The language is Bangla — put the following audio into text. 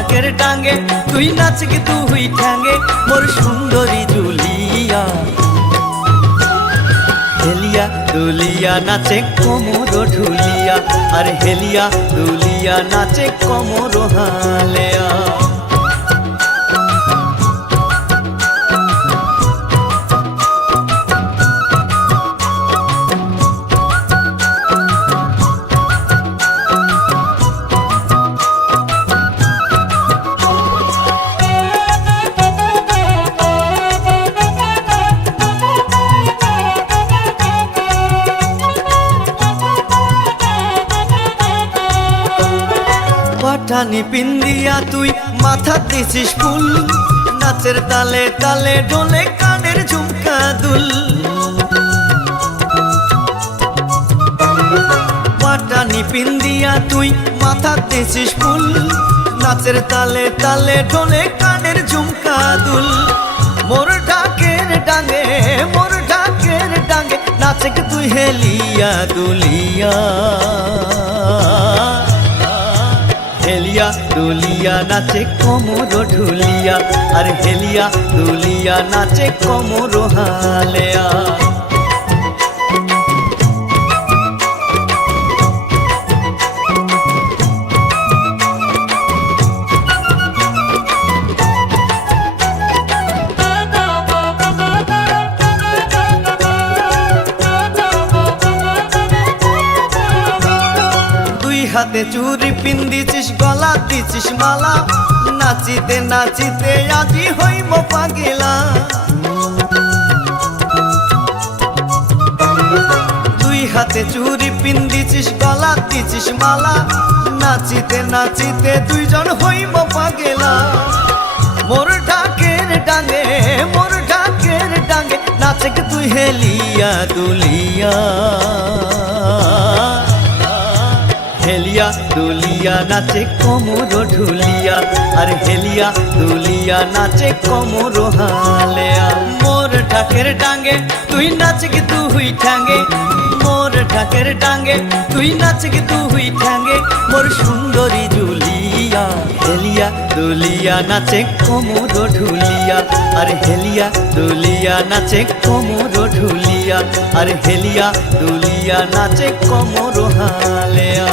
ঢাকের ডাঙ্গে তুই নাচ গে তুই ঠ্যাঙ্গে মোর সুন্দরী জুলিয়া। হেলিয়া দুলিয়া নাচে কোমর ঢুলিয়া, আর হেলিয়া দুলিয়া নাচে কোমর হালেয়া। পাঠানি পিন্দিয়া তুই মাথা দিছিস ফুল, নাচের তালে তালে ডোলে কানের ঝুমকা দুল। পাঠানি পিন্দিয়া তুই মাথা দিছিস ফুল, নাচের তালে তালে ডোলে কানের ঝুমকা দুল। মোর ঢাকের ডাঙ্গে মোর ঢাকের ডাঙ্গে নাচে তুই হেলিয়া দুলিয়া। হেলিয়া দুলিয়া নাচে কোমর ঢুলিয়া, আর হেলিয়া দুলিয়া নাচে কোমর হালেয়া। হাতে চুরি পিন্দিছিস গলা দিছিস মালা, নাচিতে নাচিতে আজি হইব পাগেলা। দুই হাতে চুরি পিন্দিছিস গলা দিছিস মালা, নাচিতে নাচিতে দুইজন হইব পাগেলা। মোর ঢাকের ডাঙ্গে মোর ঢাকের ডাঙ্গে নাচে তুই হেলিয়া দুলিয়া। হেলিয়া দুলিয়া নাচে কোমর ঢুলিয়া, আর হেলিয়া দুলিয়া নাচে কোমর হালেয়া। মোর ঢাকের ডাঙ্গে তুই নাচ গে তুই ঠ্যাঙ্গে, মোর ঢাকের ডাঙ্গে তুই নাচ গে তুই ঠ্যাঙ্গে মোর সুন্দরী জুলিয়া। হেলিয়া দুলিয়া নাচে কোমর ঢুলিয়া, আর হেলিয়া দুলিয়া নাচে কোমর ঢুলিয়া, আর হেলিয়া দুলিয়া নাচে কোমর হালেয়া।